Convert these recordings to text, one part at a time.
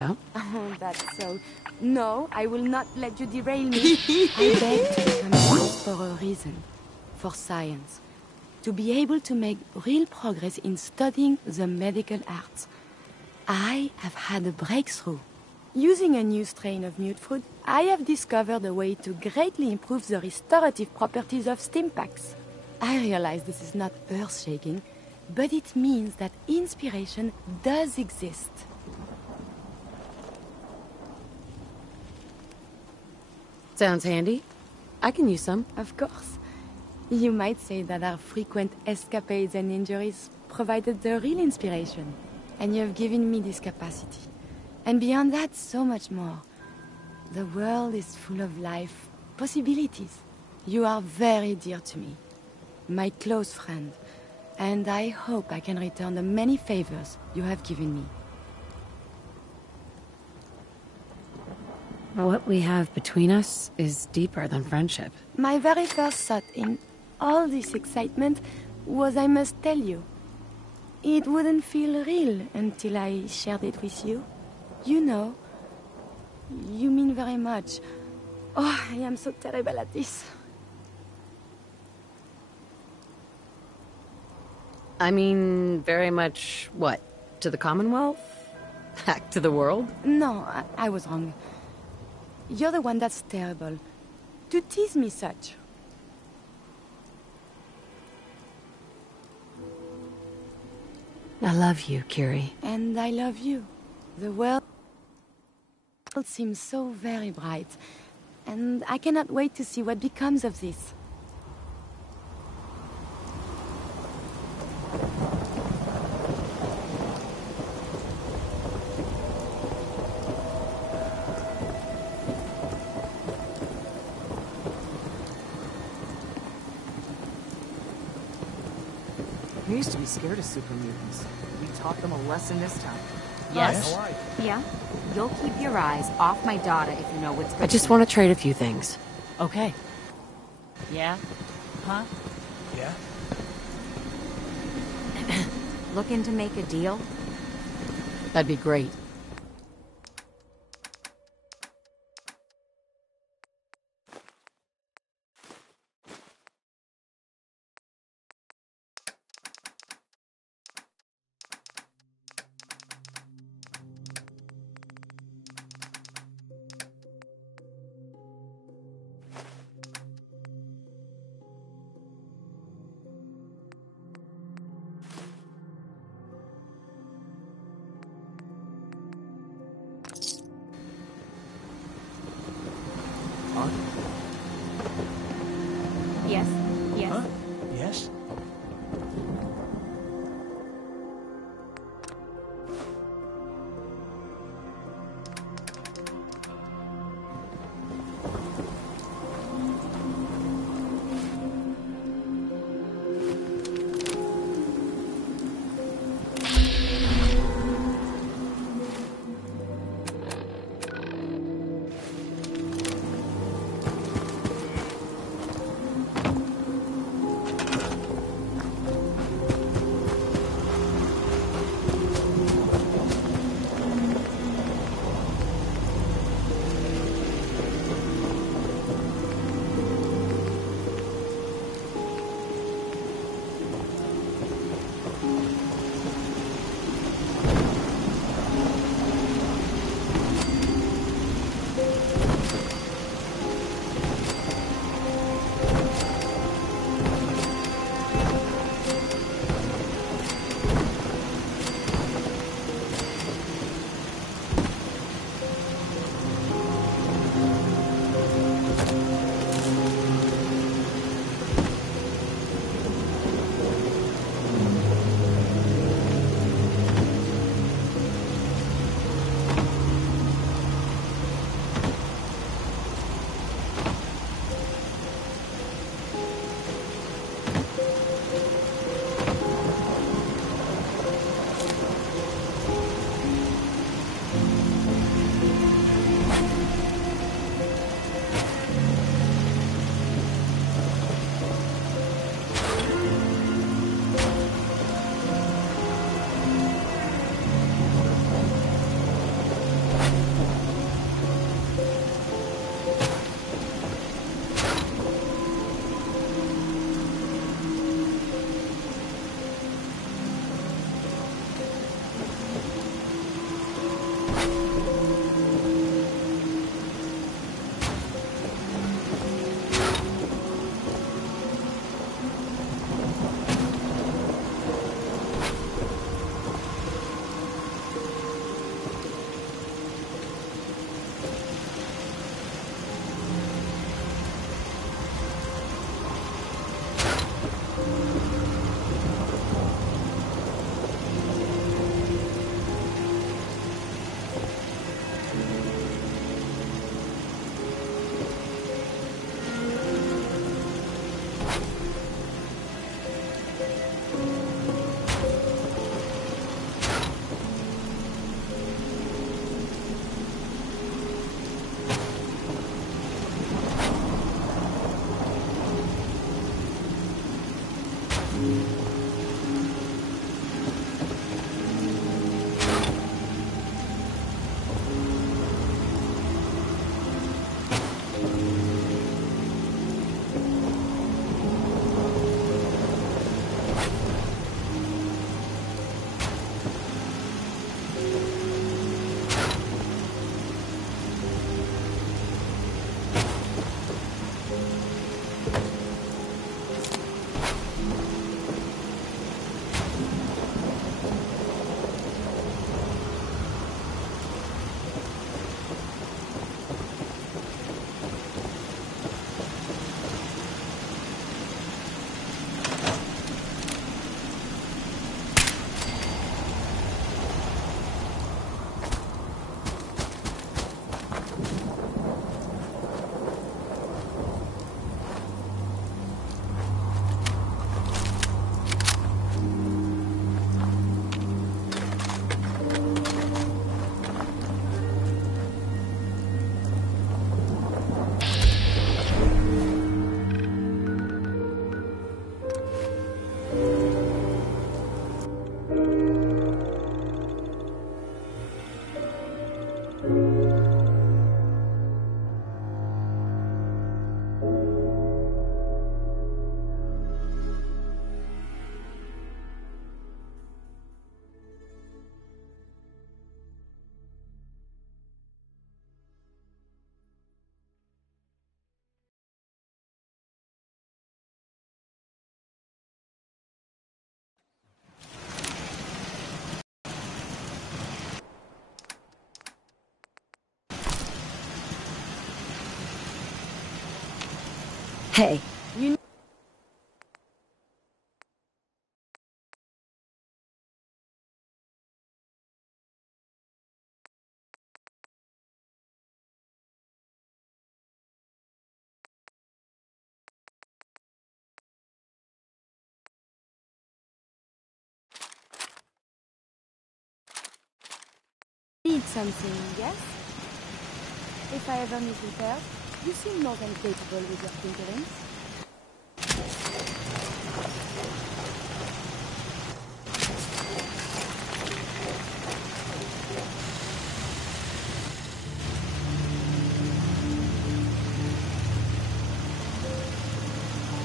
Oh? Oh, that's so. No, I will not let you derail me. I beg to become a nurse for a reason. For science. To be able to make real progress in studying the medical arts. I have had a breakthrough. Using a new strain of mute fruit, I have discovered a way to greatly improve the restorative properties of stim packs. I realize this is not earth-shaking, but it means that inspiration does exist. Sounds handy. I can use some. Of course. You might say that our frequent escapades and injuries provided the real inspiration. And you have given me this capacity. And beyond that, so much more. The world is full of life, possibilities. You are very dear to me. My close friend. And I hope I can return the many favors you have given me. What we have between us is deeper than friendship. My very first thought in all this excitement was I must tell you. It wouldn't feel real until I shared it with you. You know, you mean very much. Oh, I am so terrible at this. I mean, very much, what? To the Commonwealth? Back to the world? No, I was wrong. You're the one that's terrible. To tease me such. I love you, Curie. And I love you. The world seems so very bright. And I cannot wait to see what becomes of this. We used to be scared of super mutants. We taught them a lesson this time. Yes. Yeah. You'll keep your eyes off my daughter if you know what's good. I just want to trade a few things. Okay. Yeah? Huh? Yeah? Looking to make a deal? That'd be great. Yes. Yes. Huh? Yes? Hey. Need something, yes? If I ever need repairs, you seem more than capable with your tinkerings.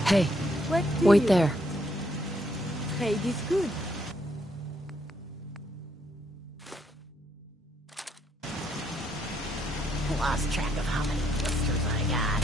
Hey, What do wait you there. want? Trade is good. Lost track of how many blisters I got.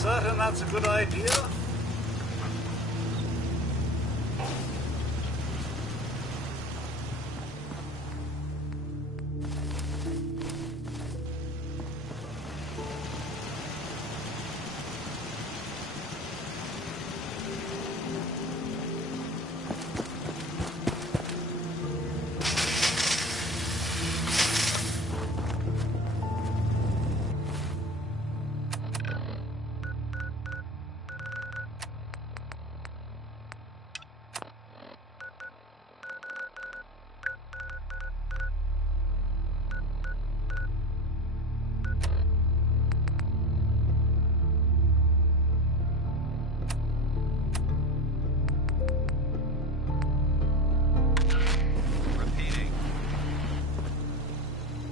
Certain that's a good idea?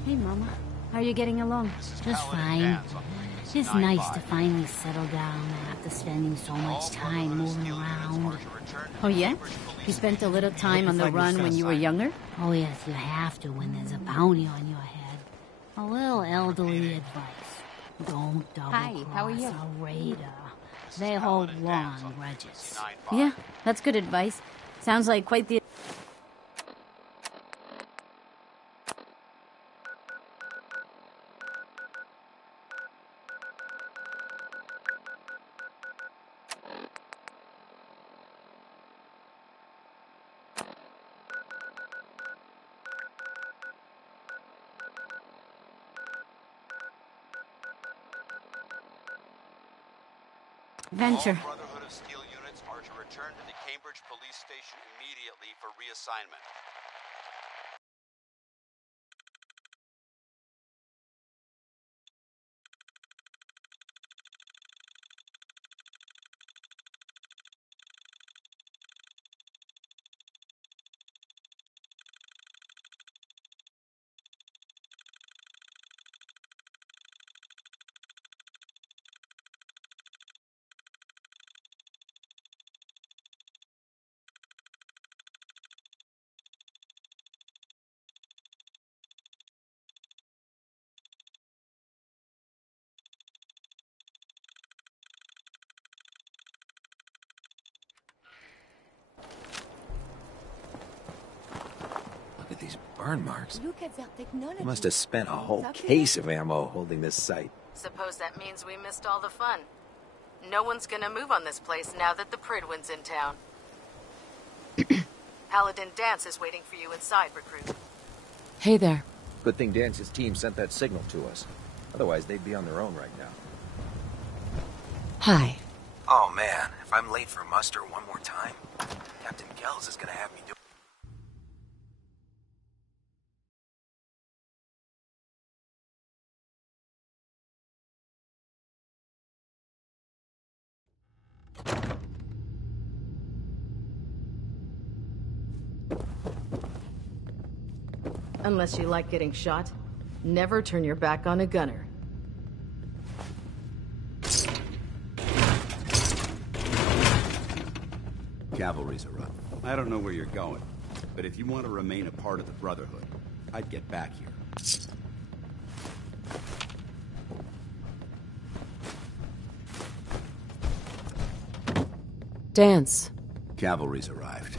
Hey, Mama. How are you getting along? Just fine. It's nice to finally settle down after spending so much time moving around. Oh, yeah? You spent a little time on the run when you were younger? Oh yes, you have to when there's a bounty on your head. A little elderly advice. Don't Hi, how are double-cross you? a raider. They hold long grudges. Yeah, that's good advice. Sounds like quite the... Venture. All Brotherhood of Steel units are to return to the Cambridge Police Station immediately for reassignment. Look at these burn marks. Look at their technology. They must have spent a whole case of ammo holding this site. Suppose that means we missed all the fun. No one's gonna move on this place now that the Pridwin's in town. Paladin Dance is waiting for you inside, Recruit. Hey there. Good thing Dance's team sent that signal to us. Otherwise, they'd be on their own right now. Hi. Oh man, if I'm late for muster one more time, Captain Kells is gonna have me do... Unless you like getting shot, never turn your back on a gunner. Cavalry's arrived. I don't know where you're going, but if you want to remain a part of the Brotherhood, I'd get back here. Dance. Cavalry's arrived,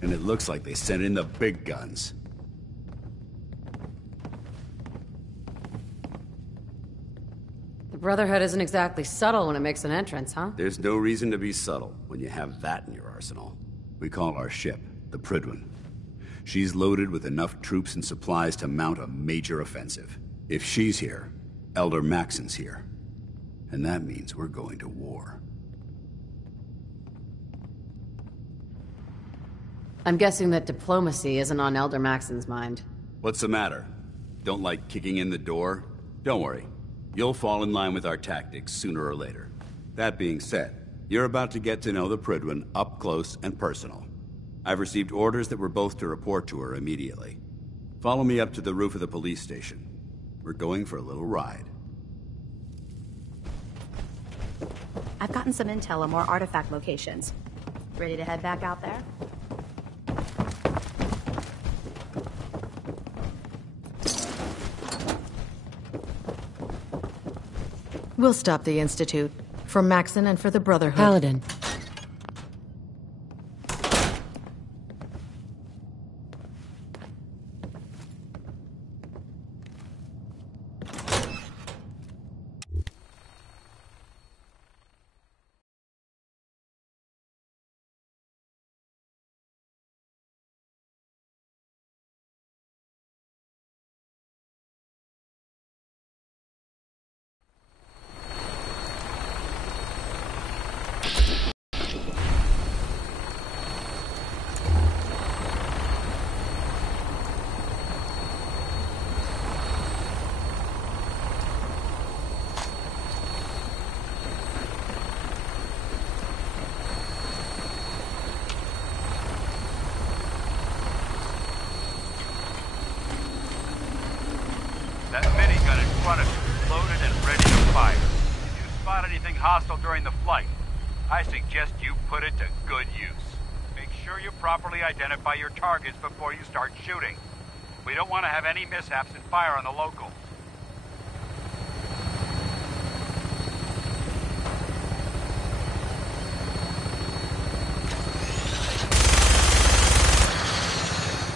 and it looks like they sent in the big guns. The Brotherhood isn't exactly subtle when it makes an entrance, huh? There's no reason to be subtle when you have that in your arsenal. We call our ship the Prydwen. She's loaded with enough troops and supplies to mount a major offensive. If she's here, Elder Maxon's here. And that means we're going to war. I'm guessing that diplomacy isn't on Elder Maxon's mind. What's the matter? Don't like kicking in the door? Don't worry. You'll fall in line with our tactics sooner or later. That being said, you're about to get to know the Prydwen up close and personal. I've received orders that we're both to report to her immediately. Follow me up to the roof of the police station. We're going for a little ride. I've gotten some intel on more artifact locations. Ready to head back out there? We'll stop the Institute. For Maxon and for the Brotherhood. Paladin. That minigun in front of you is loaded and ready to fire. If you spot anything hostile during the flight, I suggest you put it to good use. Make sure you properly identify your targets before you start shooting. We don't want to have any mishaps and fire on the locals.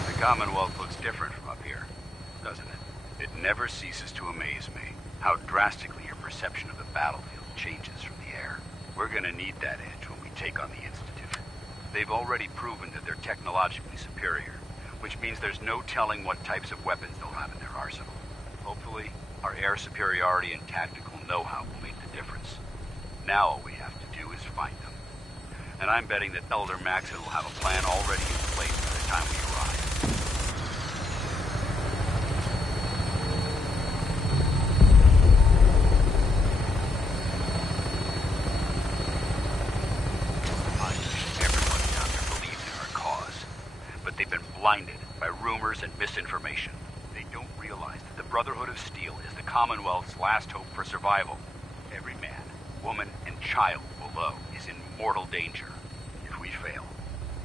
The Commonwealth looks different from up here, doesn't it? It never ceases to amaze me how drastically your perception of the battlefield changes from the air. We're gonna need that edge when we take on the Institute. They've already proven that they're technologically superior, which means there's no telling what types of weapons they'll have in their arsenal. Hopefully, our air superiority and tactical know-how will make the difference. Now all we have to do is find them. And I'm betting that Elder Maxon will have a plan already in place by the time we arrive. Blinded by rumors and misinformation. They don't realize that the Brotherhood of Steel is the Commonwealth's last hope for survival. Every man, woman, and child below is in mortal danger. If we fail,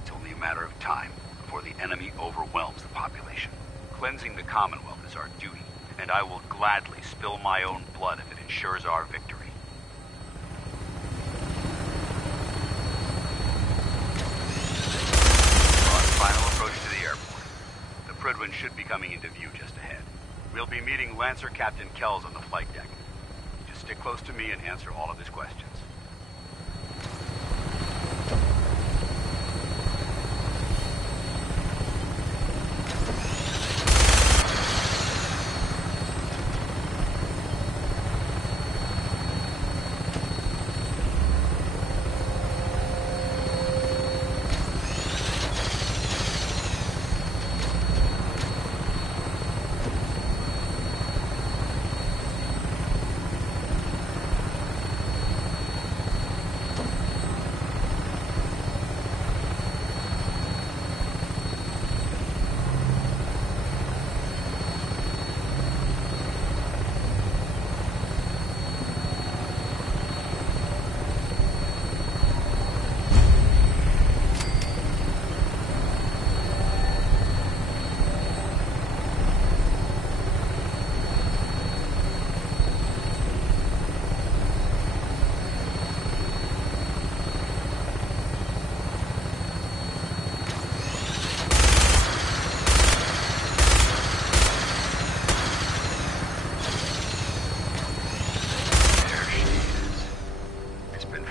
it's only a matter of time before the enemy overwhelms the population. Cleansing the Commonwealth is our duty, and I will gladly spill my own blood if it ensures our victory. Final approach to the airport. The Prydwen should be coming into view just ahead. We'll be meeting Lancer Captain Kells on the flight deck. Just stick close to me and answer all of his questions.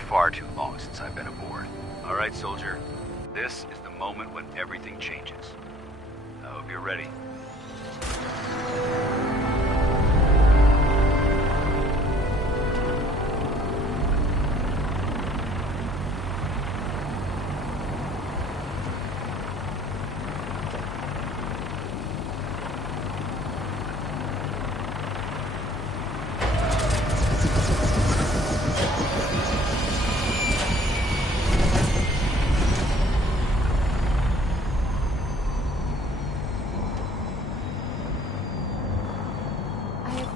far too long since I've been aboard. All right, soldier. This is the moment when everything changes. I hope you're ready.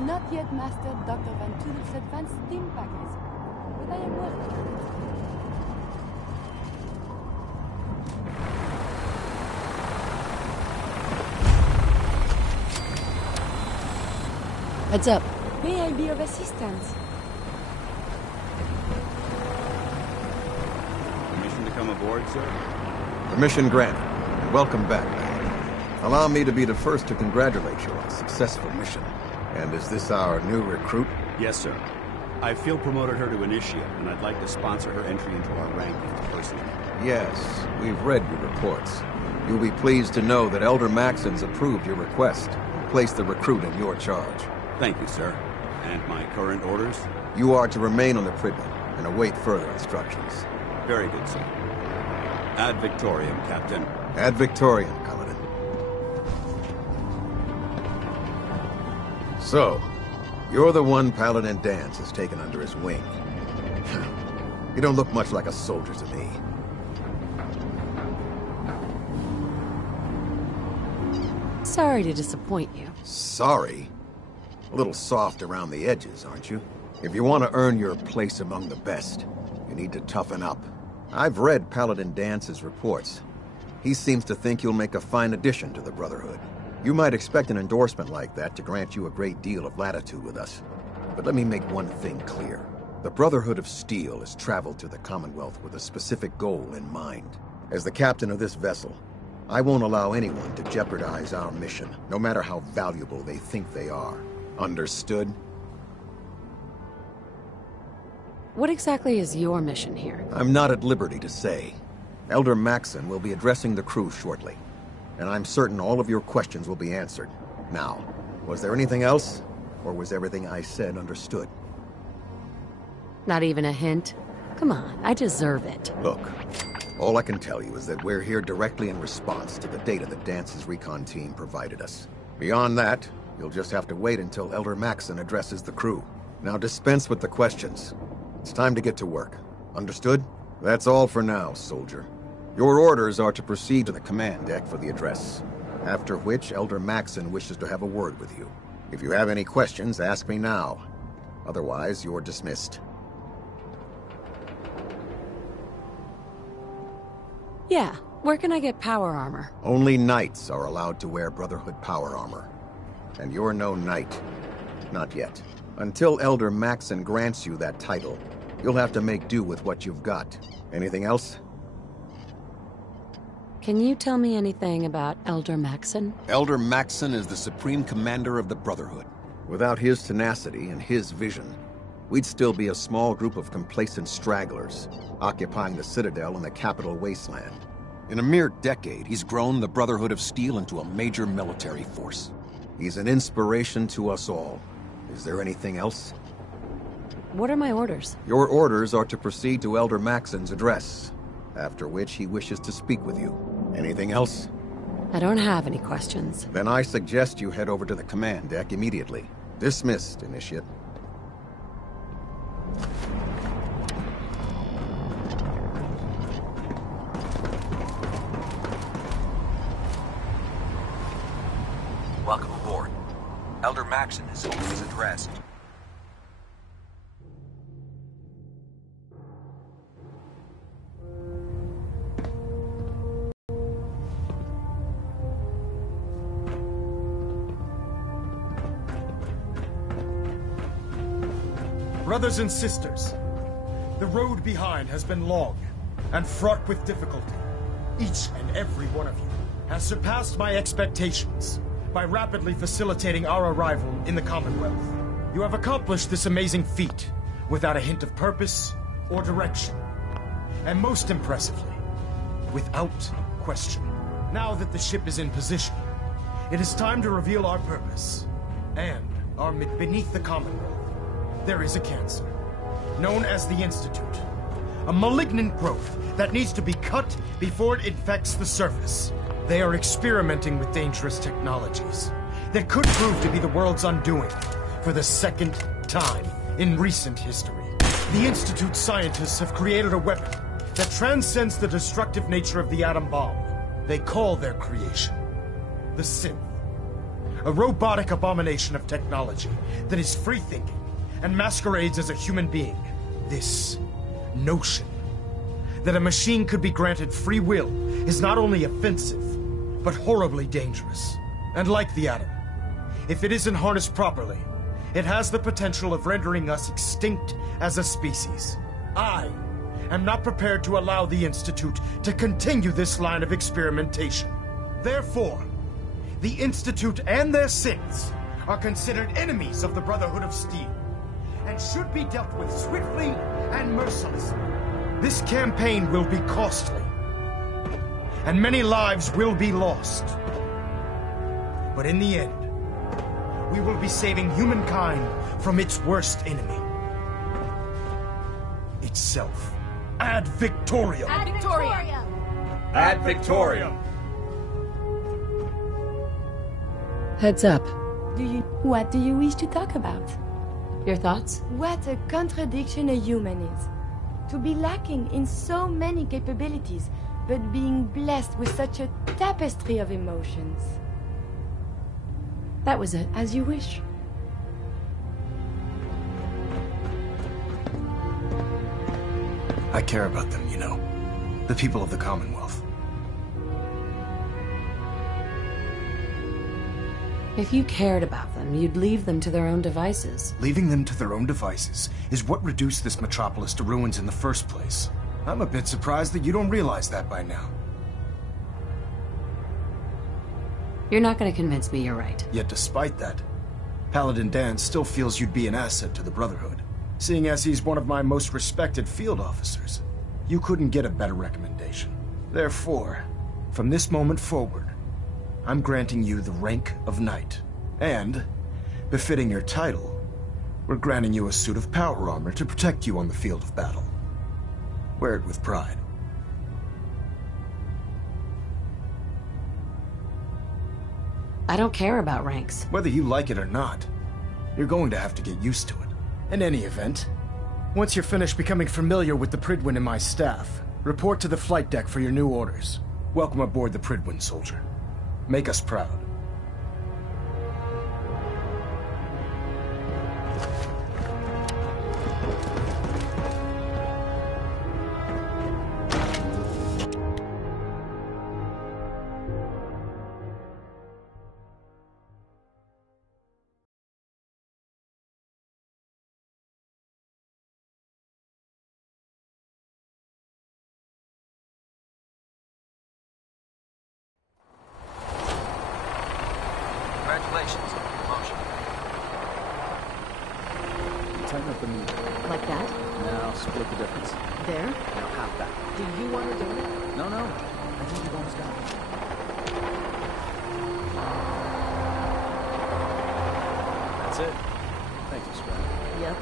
Not yet mastered Dr. Van Toodle's advanced steam package, but I am working on it. Heads up. May I be of assistance? Permission to come aboard, sir? Permission granted. And welcome back, man. Allow me to be the first to congratulate you on a successful mission. And is this our new recruit? Yes, sir. I feel promoted her to initiate, and I'd like to sponsor her entry into our rankings personally. Yes, we've read your reports. You'll be pleased to know that Elder Maxon's approved your request and placed the recruit in your charge. Thank you, sir. And my current orders? You are to remain on the Pridman and await further instructions. Very good, sir. Ad Victoriam, Captain. Ad Victoriam, Commandant. So, you're the one Paladin Danse has taken under his wing. You don't look much like a soldier to me. Sorry to disappoint you. Sorry? A little soft around the edges, aren't you? If you want to earn your place among the best, you need to toughen up. I've read Paladin Dance's reports. He seems to think you'll make a fine addition to the Brotherhood. You might expect an endorsement like that to grant you a great deal of latitude with us. But let me make one thing clear. The Brotherhood of Steel has traveled to the Commonwealth with a specific goal in mind. As the captain of this vessel, I won't allow anyone to jeopardize our mission, no matter how valuable they think they are. Understood? What exactly is your mission here? I'm not at liberty to say. Elder Maxon will be addressing the crew shortly, and I'm certain all of your questions will be answered. Now, was there anything else, or was everything I said understood? Not even a hint? Come on, I deserve it. Look, all I can tell you is that we're here directly in response to the data that Dance's recon team provided us. Beyond that, you'll just have to wait until Elder Maxon addresses the crew. Now dispense with the questions. It's time to get to work. Understood? That's all for now, soldier. Your orders are to proceed to the command deck for the address, after which Elder Maxon wishes to have a word with you. If you have any questions, ask me now. Otherwise, you're dismissed. Yeah, where can I get power armor? Only knights are allowed to wear Brotherhood power armor. And you're no knight. Not yet. Until Elder Maxon grants you that title, you'll have to make do with what you've got. Anything else? Can you tell me anything about Elder Maxon? Elder Maxon is the supreme commander of the Brotherhood. Without his tenacity and his vision, we'd still be a small group of complacent stragglers, occupying the Citadel in the capital wasteland. In a mere decade, he's grown the Brotherhood of Steel into a major military force. He's an inspiration to us all. Is there anything else? What are my orders? Your orders are to proceed to Elder Maxon's address, after which he wishes to speak with you. Anything else? I don't have any questions. Then I suggest you head over to the command deck immediately. Dismissed, Initiate. Welcome aboard. Elder Maxon is holding his address. Brothers and sisters, the road behind has been long and fraught with difficulty. Each and every one of you has surpassed my expectations by rapidly facilitating our arrival in the Commonwealth. You have accomplished this amazing feat without a hint of purpose or direction. And most impressively, without question. Now that the ship is in position, it is time to reveal our purpose. And beneath the Commonwealth, there is a cancer, known as the Institute. A malignant growth that needs to be cut before it infects the surface. They are experimenting with dangerous technologies that could prove to be the world's undoing for the second time in recent history. The Institute's scientists have created a weapon that transcends the destructive nature of the atom bomb. They call their creation the Synth. A robotic abomination of technology that is free-thinking and masquerades as a human being. This notion that a machine could be granted free will is not only offensive, but horribly dangerous. And like the atom, if it isn't harnessed properly, it has the potential of rendering us extinct as a species. I am not prepared to allow the Institute to continue this line of experimentation. Therefore, the Institute and their synths are considered enemies of the Brotherhood of Steel, and should be dealt with swiftly and mercilessly. This campaign will be costly, and many lives will be lost. But in the end, we will be saving humankind from its worst enemy. Itself. Ad Victoriam! Ad Victoriam! Ad Victoriam! Heads up. What do you wish to talk about? Your thoughts? What a contradiction a human is. To be lacking in so many capabilities, but being blessed with such a tapestry of emotions. That was it. As you wish. I care about them, you know. The people of the Commonwealth. If you cared about them, you'd leave them to their own devices. Leaving them to their own devices is what reduced this metropolis to ruins in the first place. I'm a bit surprised that you don't realize that by now. You're not going to convince me you're right. Yet despite that, Paladin Dan still feels you'd be an asset to the Brotherhood, seeing as he's one of my most respected field officers. You couldn't get a better recommendation. Therefore, from this moment forward, I'm granting you the rank of Knight. And, befitting your title, we're granting you a suit of power armor to protect you on the field of battle. Wear it with pride. I don't care about ranks. Whether you like it or not, you're going to have to get used to it. In any event, once you're finished becoming familiar with the Pridwin and my staff, report to the flight deck for your new orders. Welcome aboard the Pridwin, soldier. Make us proud. Congratulations on the promotion. Tighten up the meter. Like that? Now split the difference. There? Now half that. Do you want to do it? No, no. I think you've almost got it. That's it. Thank you, Scrap. Yep.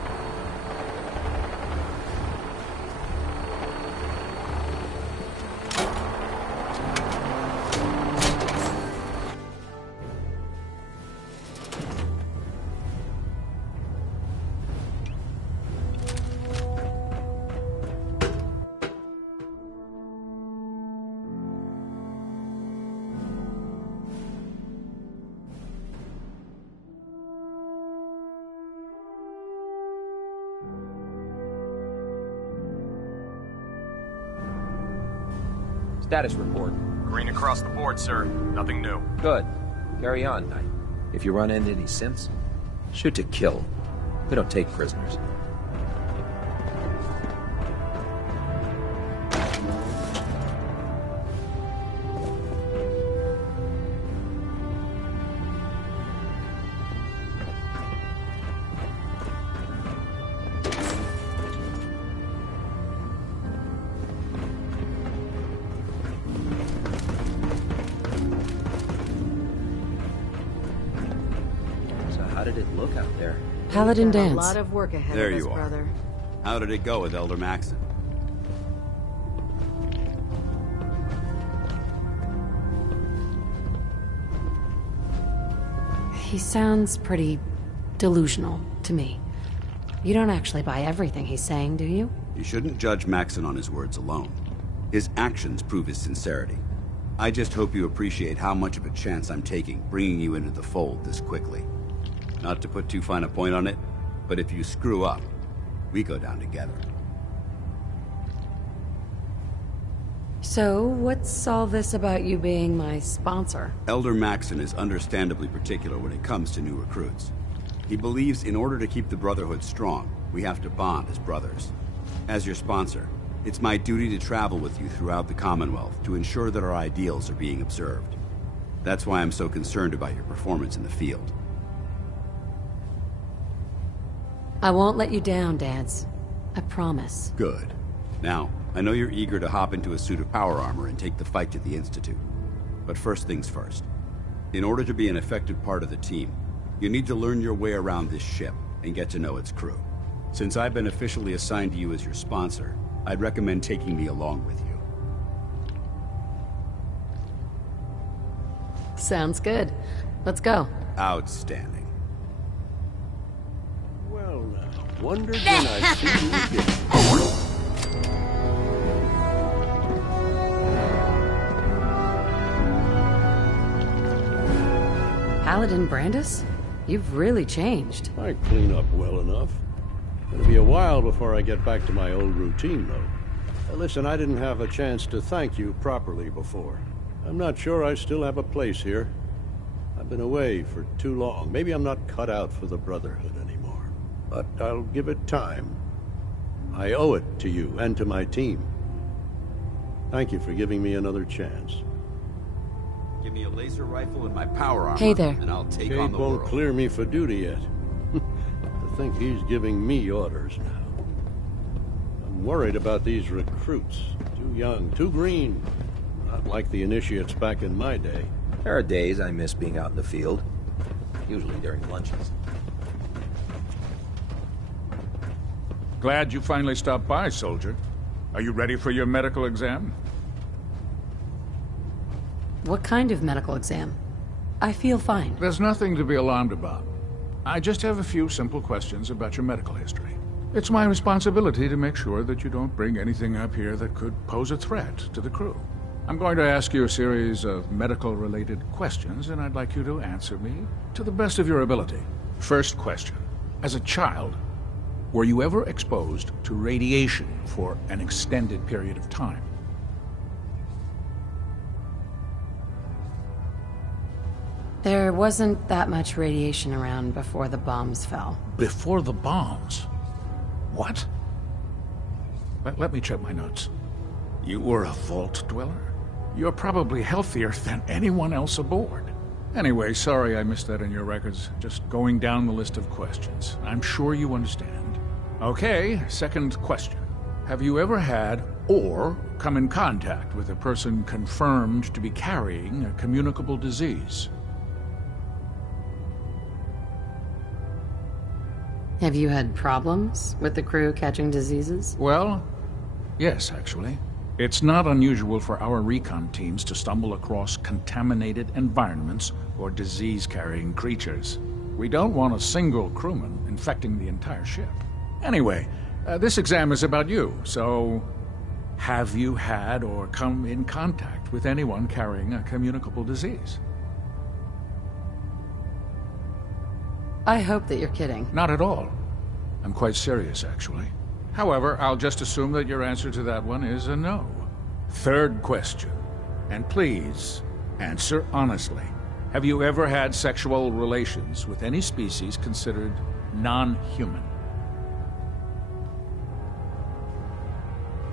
Status report. Green across the board, sir. Nothing new. Good. Carry on, Knight. If you run into any synths, shoot to kill. We don't take prisoners. look out there. Paladin You've got dance. A lot of work ahead There of us, you are. brother. How did it go with Elder Maxon? He sounds pretty delusional to me. You don't actually buy everything he's saying, do you? You shouldn't judge Maxon on his words alone. His actions prove his sincerity. I just hope you appreciate how much of a chance I'm taking bringing you into the fold this quickly. Not to put too fine a point on it, but if you screw up, we go down together. So, what's all this about you being my sponsor? Elder Maxon is understandably particular when it comes to new recruits. He believes in order to keep the Brotherhood strong, we have to bond as brothers. As your sponsor, it's my duty to travel with you throughout the Commonwealth to ensure that our ideals are being observed. That's why I'm so concerned about your performance in the field. I won't let you down, Dance. I promise. Good. Now, I know you're eager to hop into a suit of power armor and take the fight to the Institute. But first things first. In order to be an effective part of the team, you need to learn your way around this ship and get to know its crew. Since I've been officially assigned to you as your sponsor, I'd recommend taking me along with you. Sounds good. Let's go. Outstanding. Well, now, wondered when I see you again. Paladin Brandis? You've really changed. I clean up well enough. It'll be a while before I get back to my old routine, though. Listen, I didn't have a chance to thank you properly before. I'm not sure I still have a place here. I've been away for too long. Maybe I'm not cut out for the Brotherhood anymore. But I'll give it time. I owe it to you and to my team. Thank you for giving me another chance. Give me a laser rifle and my power armor, Hey there. and I'll take Kate on the won't world. clear me for duty yet. To think he's giving me orders now. I'm worried about these recruits. Too young, too green. Not like the initiates back in my day. There are days I miss being out in the field. Usually during lunches. Glad you finally stopped by, soldier. Are you ready for your medical exam? What kind of medical exam? I feel fine. There's nothing to be alarmed about. I just have a few simple questions about your medical history. It's my responsibility to make sure that you don't bring anything up here that could pose a threat to the crew. I'm going to ask you a series of medical-related questions, and I'd like you to answer me to the best of your ability. First question. As a child, were you ever exposed to radiation for an extended period of time? There wasn't that much radiation around before the bombs fell. Before the bombs? What? Let me check my notes. You were a vault dweller? You're probably healthier than anyone else aboard. Anyway, sorry I missed that in your records. Just going down the list of questions. I'm sure you understand. Okay, second question. Have you ever had or come in contact with a person confirmed to be carrying a communicable disease? Have you had problems with the crew catching diseases? Well, yes, actually. It's not unusual for our recon teams to stumble across contaminated environments or disease-carrying creatures. We don't want a single crewman infecting the entire ship. Anyway, this exam is about you, so have you had or come in contact with anyone carrying a communicable disease? I hope that you're kidding. Not at all. I'm quite serious, actually. However, I'll just assume that your answer to that one is a no. Third question. And please, answer honestly. Have you ever had sexual relations with any species considered non-human?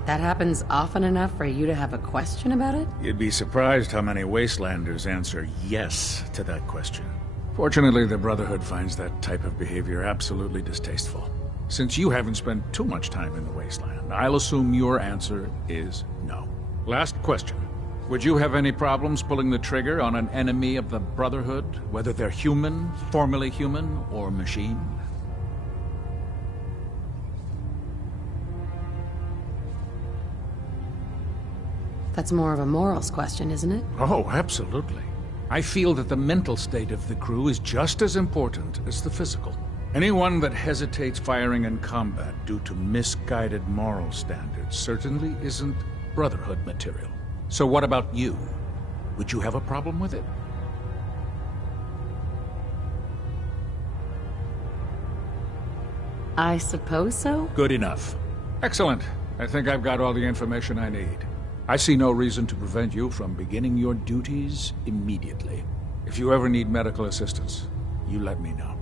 That happens often enough for you to have a question about it? You'd be surprised how many Wastelanders answer yes to that question. Fortunately, the Brotherhood finds that type of behavior absolutely distasteful. Since you haven't spent too much time in the Wasteland, I'll assume your answer is no. Last question. Would you have any problems pulling the trigger on an enemy of the Brotherhood, whether they're human, formerly human, or machine? That's more of a morals question, isn't it? Oh, absolutely. I feel that the mental state of the crew is just as important as the physical. Anyone that hesitates firing in combat due to misguided moral standards certainly isn't Brotherhood material. So what about you? Would you have a problem with it? I suppose so? Good enough. Excellent. I think I've got all the information I need. I see no reason to prevent you from beginning your duties immediately. If you ever need medical assistance, you let me know.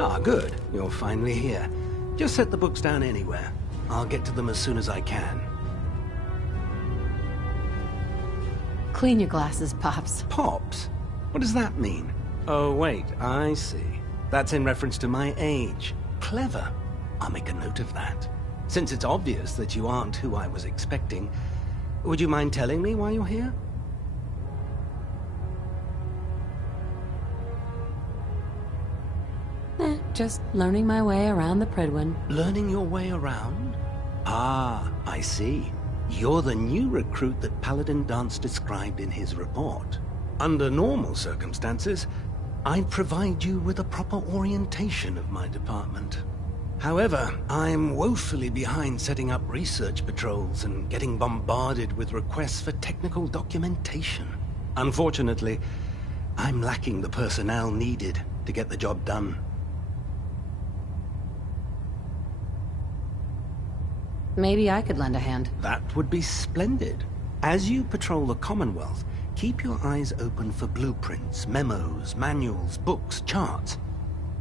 Ah, good. You're finally here. Just set the books down anywhere. I'll get to them as soon as I can. Clean your glasses, Pops. Pops? What does that mean? Oh, wait, I see. That's in reference to my age. Clever. I'll make a note of that. Since it's obvious that you aren't who I was expecting, would you mind telling me why you're here? Just learning my way around the Prydwen. Learning your way around? Ah, I see. You're the new recruit that Paladin Danse described in his report. Under normal circumstances, I'd provide you with a proper orientation of my department. However, I'm woefully behind setting up research patrols and getting bombarded with requests for technical documentation. Unfortunately, I'm lacking the personnel needed to get the job done. Maybe I could lend a hand. That would be splendid. As you patrol the Commonwealth, keep your eyes open for blueprints, memos, manuals, books, charts.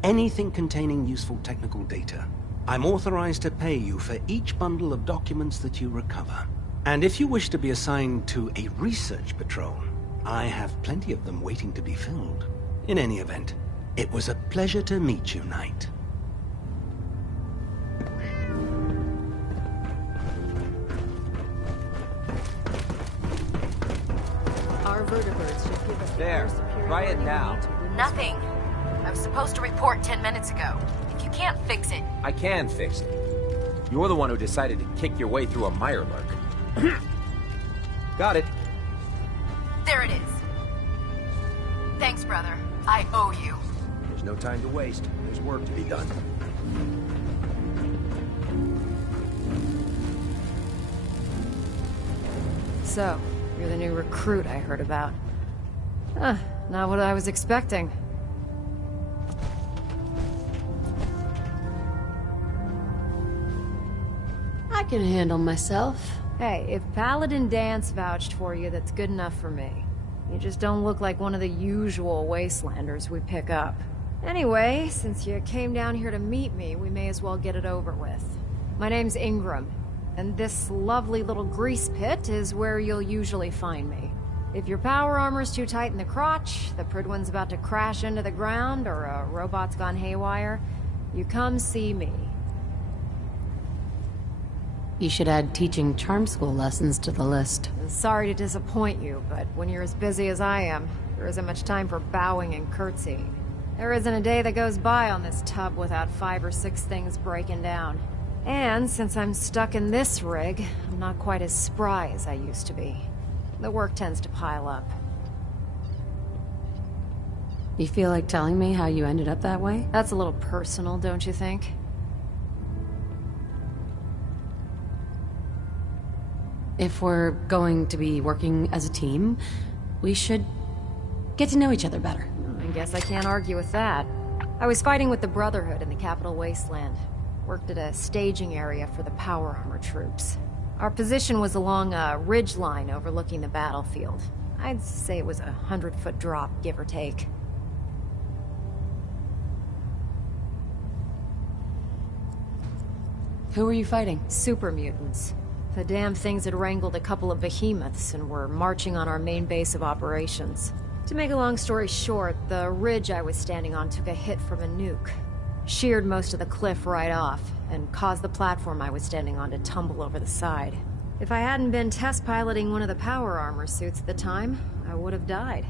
Anything containing useful technical data. I'm authorized to pay you for each bundle of documents that you recover. And if you wish to be assigned to a research patrol, I have plenty of them waiting to be filled. In any event, it was a pleasure to meet you, Knight. Our vertebrates should give us there. Try it now. Nothing. I was supposed to report 10 minutes ago. If you can't fix it... I can fix it. You're the one who decided to kick your way through a mirelurk. Got it. There it is. Thanks, brother. I owe you. There's no time to waste. There's work to be done. So, you're the new recruit I heard about. Not what I was expecting. I can handle myself. Hey, if Paladin Danse vouched for you, that's good enough for me. You just don't look like one of the usual wastelanders we pick up. Anyway, since you came down here to meet me, we may as well get it over with. My name's Ingram, and this lovely little grease pit is where you'll usually find me. If your power armor's too tight in the crotch, the Prydwen's about to crash into the ground, or a robot's gone haywire, you come see me. You should add teaching charm school lessons to the list. Sorry to disappoint you, but when you're as busy as I am, there isn't much time for bowing and curtsying. There isn't a day that goes by on this tub without 5 or 6 things breaking down. And since I'm stuck in this rig, I'm not quite as spry as I used to be. The work tends to pile up. You feel like telling me how you ended up that way? That's a little personal, don't you think? If we're going to be working as a team, we should get to know each other better. I guess I can't argue with that. I was fighting with the Brotherhood in the Capital Wasteland. Worked at a staging area for the power armor troops. Our position was along a ridge line overlooking the battlefield. I'd say it was a 100-foot drop, give or take. Who were you fighting? Super mutants. The damn things had wrangled a couple of behemoths and were marching on our main base of operations. To make a long story short, the ridge I was standing on took a hit from a nuke. Sheared most of the cliff right off, and caused the platform I was standing on to tumble over the side. If I hadn't been test piloting one of the power armor suits at the time, I would have died.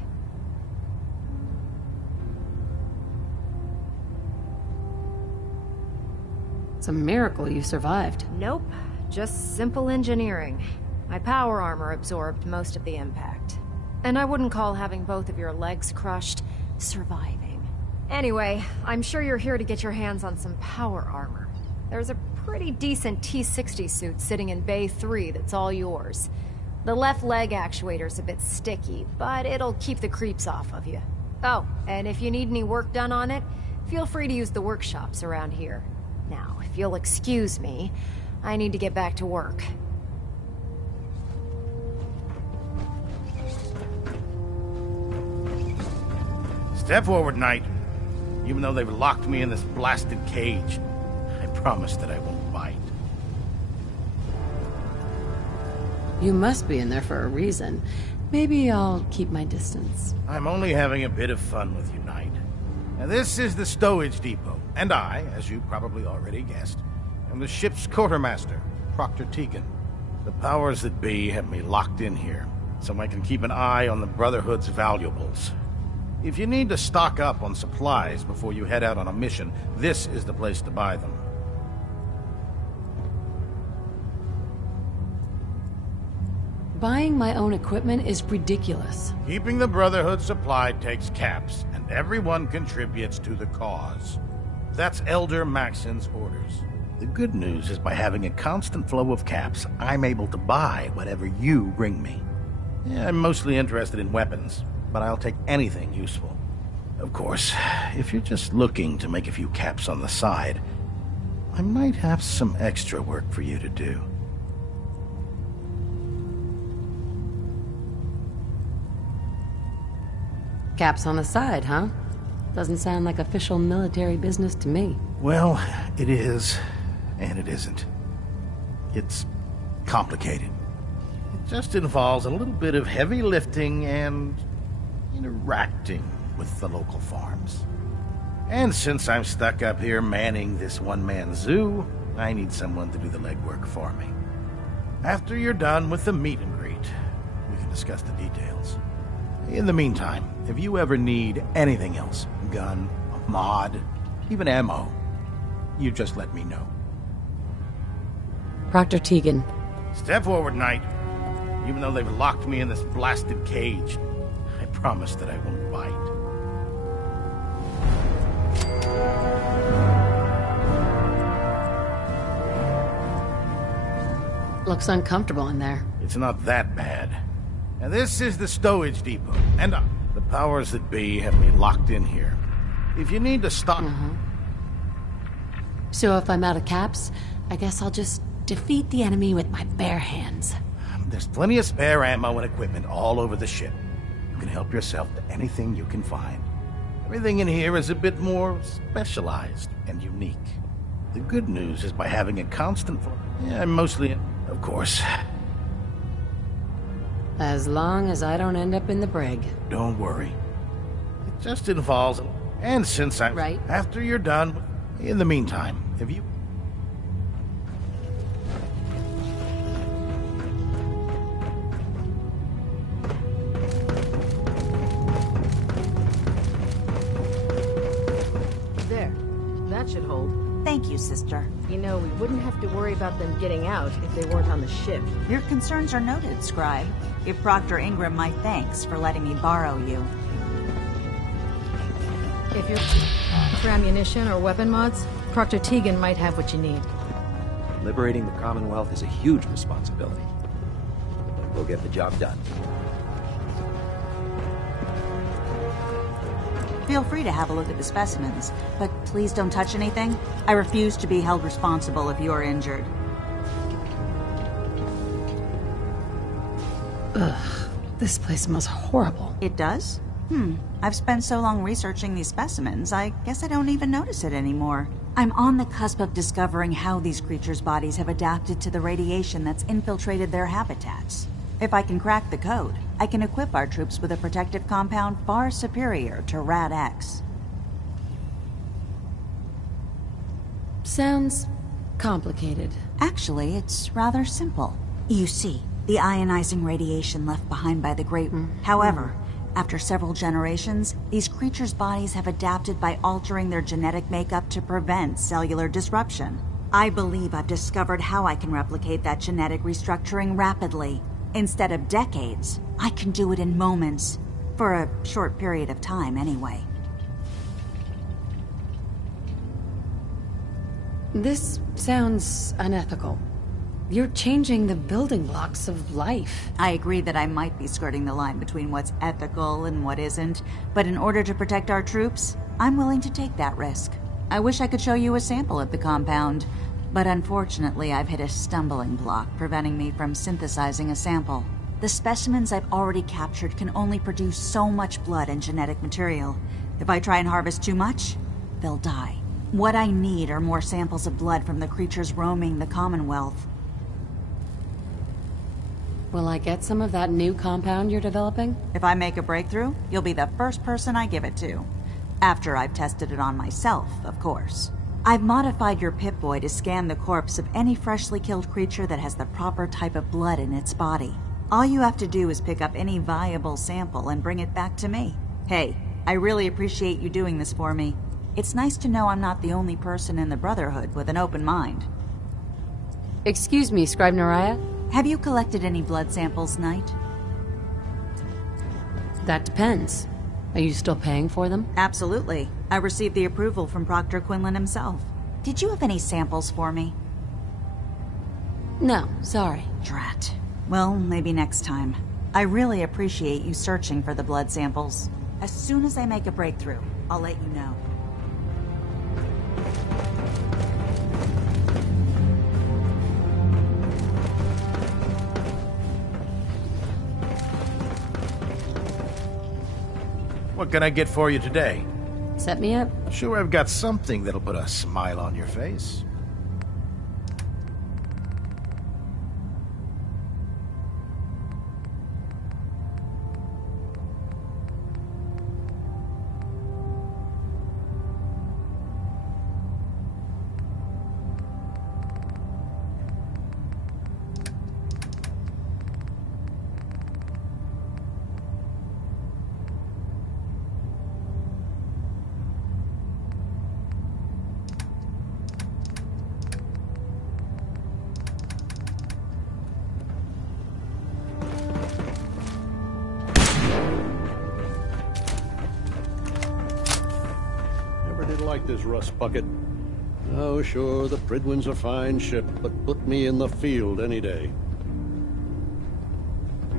It's a miracle you survived. Nope, just simple engineering. My power armor absorbed most of the impact. And I wouldn't call having both of your legs crushed surviving. Anyway, I'm sure you're here to get your hands on some power armor. There's a pretty decent T-60 suit sitting in Bay 3 that's all yours. The left leg actuator's a bit sticky, but it'll keep the creeps off of you. Oh, and if you need any work done on it, feel free to use the workshops around here. Now, if you'll excuse me, I need to get back to work. Step forward, Knight. Even though they've locked me in this blasted cage, I promise that I won't bite. You must be in there for a reason. Maybe I'll keep my distance. I'm only having a bit of fun with you, Knight. Now, this is the stowage depot, and I, as you probably already guessed, am the ship's quartermaster, Proctor Tegan. The powers that be have me locked in here, so I can keep an eye on the Brotherhood's valuables. If you need to stock up on supplies before you head out on a mission, this is the place to buy them. Buying my own equipment is ridiculous. Keeping the Brotherhood supplied takes caps, and everyone contributes to the cause. That's Elder Maxon's orders. The good news is by having a constant flow of caps, I'm able to buy whatever you bring me. Yeah, I'm mostly interested in weapons, but I'll take anything useful. Of course, if you're just looking to make a few caps on the side, I might have some extra work for you to do. Caps on the side, huh? Doesn't sound like official military business to me. Well, it is, and it isn't. It's complicated. It just involves a little bit of heavy lifting and interacting with the local farms. And since I'm stuck up here manning this one-man zoo, I need someone to do the legwork for me. After you're done with the meet and greet, we can discuss the details. In the meantime, if you ever need anything else, gun, a mod, even ammo, you just let me know. Proctor Tegan. Step forward, Knight. Even though they've locked me in this blasted cage, I promise that I won't bite. Looks uncomfortable in there. It's not that bad. Now, this is the stowage depot, and the powers that be have me locked in here. If you need to stop... So if I'm out of caps, I guess I'll just defeat the enemy with my bare hands. There's plenty of spare ammo and equipment all over the ship. You can help yourself to anything you can find. Everything in here is a bit more specialized and unique. The good news is by having a constant... Yeah, mostly... Of course... As long as I don't end up in the brig. Don't worry. It just involves... And since I'm... Right. After you're done... In the meantime, if you... There. That should hold. Thank you, sister. You know, we wouldn't have to worry about them getting out if they weren't on the ship. Your concerns are noted, Scribe. Give Proctor Ingram my thanks for letting me borrow you. If you're for ammunition or weapon mods, Proctor Tegan might have what you need. Liberating the Commonwealth is a huge responsibility. But we'll get the job done. Feel free to have a look at the specimens, but please don't touch anything. I refuse to be held responsible if you are injured. Ugh, this place smells horrible. It does? I've spent so long researching these specimens, I guess I don't even notice it anymore. I'm on the cusp of discovering how these creatures' bodies have adapted to the radiation that's infiltrated their habitats. If I can crack the code, I can equip our troops with a protective compound far superior to Rad-X. Sounds complicated. Actually, it's rather simple. You see, the ionizing radiation left behind by the Great... However, after several generations, these creatures' bodies have adapted by altering their genetic makeup to prevent cellular disruption. I believe I've discovered how I can replicate that genetic restructuring rapidly. Instead of decades, I can do it in moments. For a short period of time, anyway. This sounds unethical. You're changing the building blocks of life. I agree that I might be skirting the line between what's ethical and what isn't, but in order to protect our troops, I'm willing to take that risk. I wish I could show you a sample of the compound, but unfortunately I've hit a stumbling block preventing me from synthesizing a sample. The specimens I've already captured can only produce so much blood and genetic material. If I try and harvest too much, they'll die. What I need are more samples of blood from the creatures roaming the Commonwealth. Will I get some of that new compound you're developing? If I make a breakthrough, you'll be the first person I give it to. After I've tested it on myself, of course. I've modified your Pip-Boy to scan the corpse of any freshly killed creature that has the proper type of blood in its body. All you have to do is pick up any viable sample and bring it back to me. Hey, I really appreciate you doing this for me. It's nice to know I'm not the only person in the Brotherhood with an open mind. Excuse me, Scribe Naraya? Have you collected any blood samples, Knight? That depends. Are you still paying for them? Absolutely. I received the approval from Proctor Quinlan himself. Did you have any samples for me? No, sorry. Drat. Well, maybe next time. I really appreciate you searching for the blood samples. As soon as I make a breakthrough, I'll let you know. What can I get for you today? Set me up? Sure, I've got something that'll put a smile on your face. Like this rust bucket. Oh, sure, the Pridwin's a fine ship, but put me in the field any day.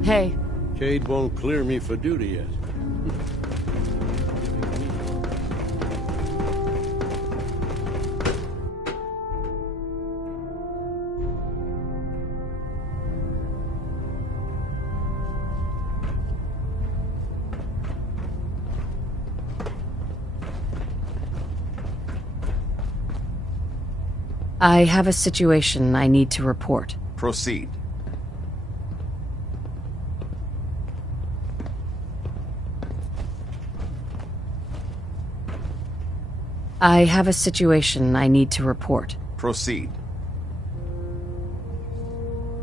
Hey. Cade won't clear me for duty yet. I have a situation I need to report. Proceed. I have a situation I need to report. Proceed.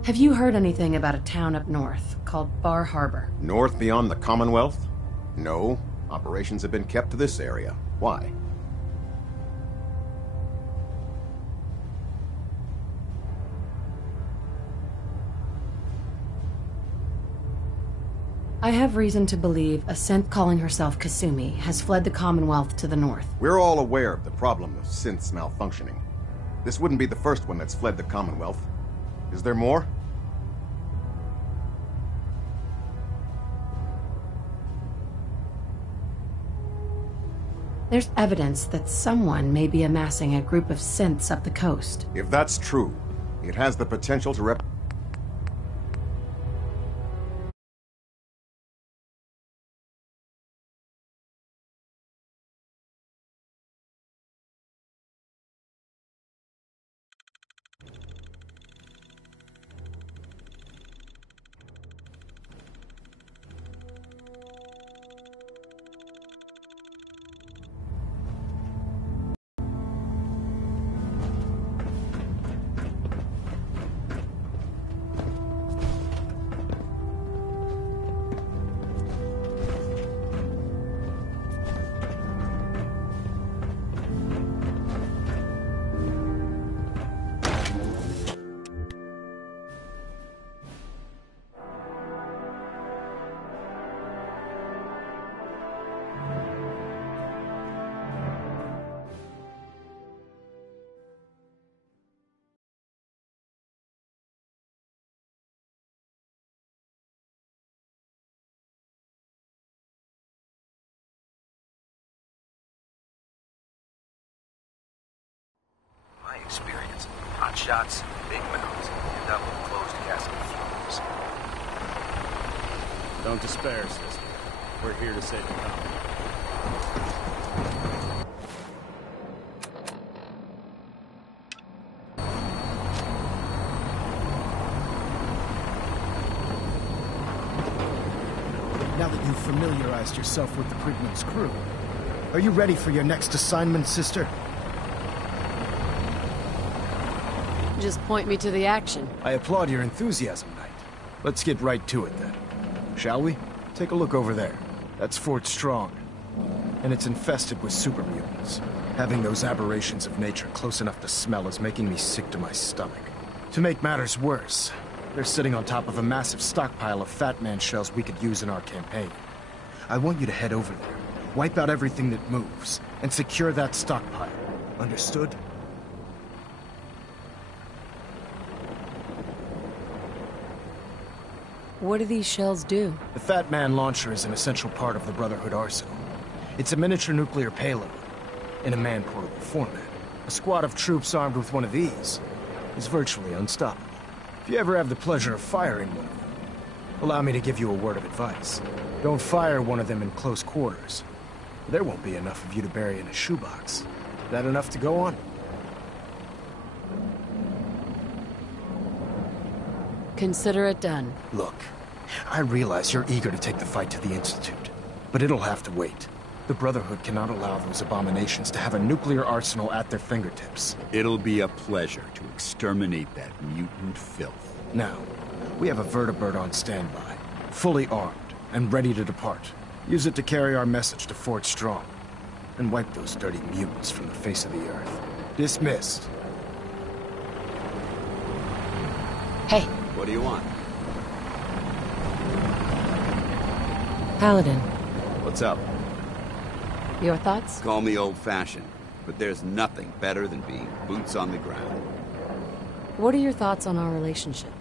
Have you heard anything about a town up north called Bar Harbor? North beyond the Commonwealth? No. Operations have been kept to this area. Why? I have reason to believe a synth calling herself Kasumi has fled the Commonwealth to the north. We're all aware of the problem of synths malfunctioning. This wouldn't be the first one that's fled the Commonwealth. Is there more? There's evidence that someone may be amassing a group of synths up the coast. If that's true, it has the potential to want shots, big mouths, and double closed casket fumes. Don't despair, sister. We're here to save the colony. Now that you've familiarized yourself with the Pridman's crew, are you ready for your next assignment, sister? Just point me to the action. I applaud your enthusiasm, Knight. Let's get right to it, then. Shall we? Take a look over there. That's Fort Strong. And it's infested with super mutants. Having those aberrations of nature close enough to smell is making me sick to my stomach. To make matters worse, they're sitting on top of a massive stockpile of Fat Man shells we could use in our campaign. I want you to head over there, wipe out everything that moves, and secure that stockpile. Understood? What do these shells do? The Fat Man launcher is an essential part of the Brotherhood arsenal. It's a miniature nuclear payload, in a man-portable format. A squad of troops armed with one of these is virtually unstoppable. If you ever have the pleasure of firing one of them, allow me to give you a word of advice. Don't fire one of them in close quarters. There won't be enough of you to bury in a shoebox. That enough to go on? Consider it done. Look, I realize you're eager to take the fight to the Institute, but it'll have to wait. The Brotherhood cannot allow those abominations to have a nuclear arsenal at their fingertips. It'll be a pleasure to exterminate that mutant filth. Now, we have a vertibird on standby, fully armed and ready to depart. Use it to carry our message to Fort Strong, and wipe those dirty mutants from the face of the earth. Dismissed. Hey. What do you want? Paladin. What's up? Your thoughts? Call me old-fashioned, but there's nothing better than being boots on the ground. What are your thoughts on our relationship?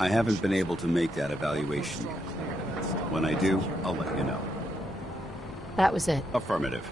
I haven't been able to make that evaluation yet. When I do, I'll let you know. That was it. Affirmative.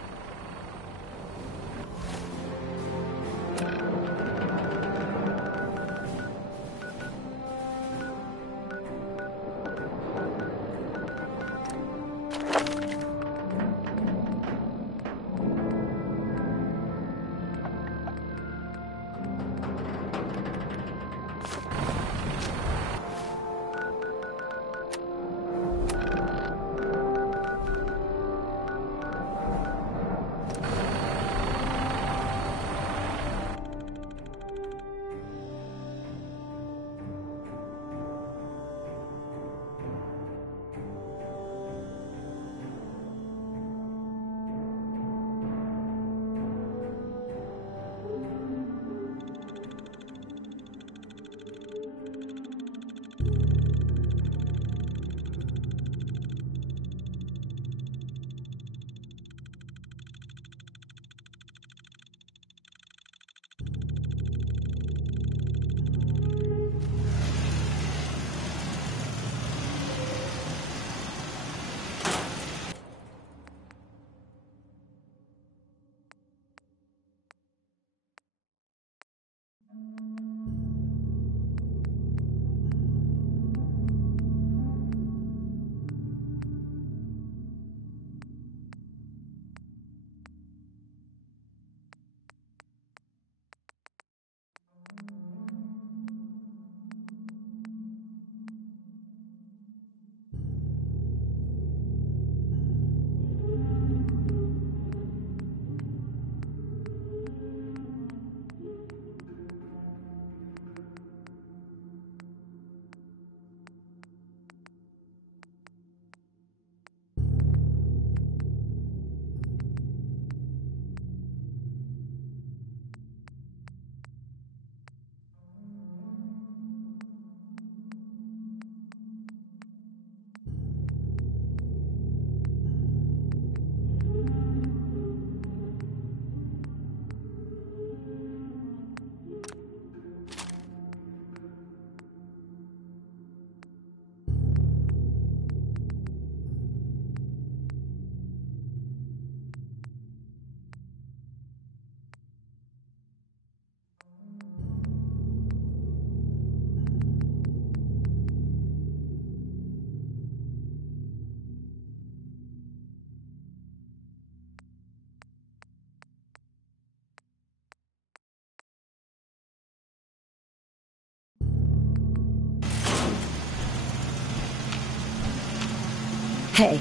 Hey.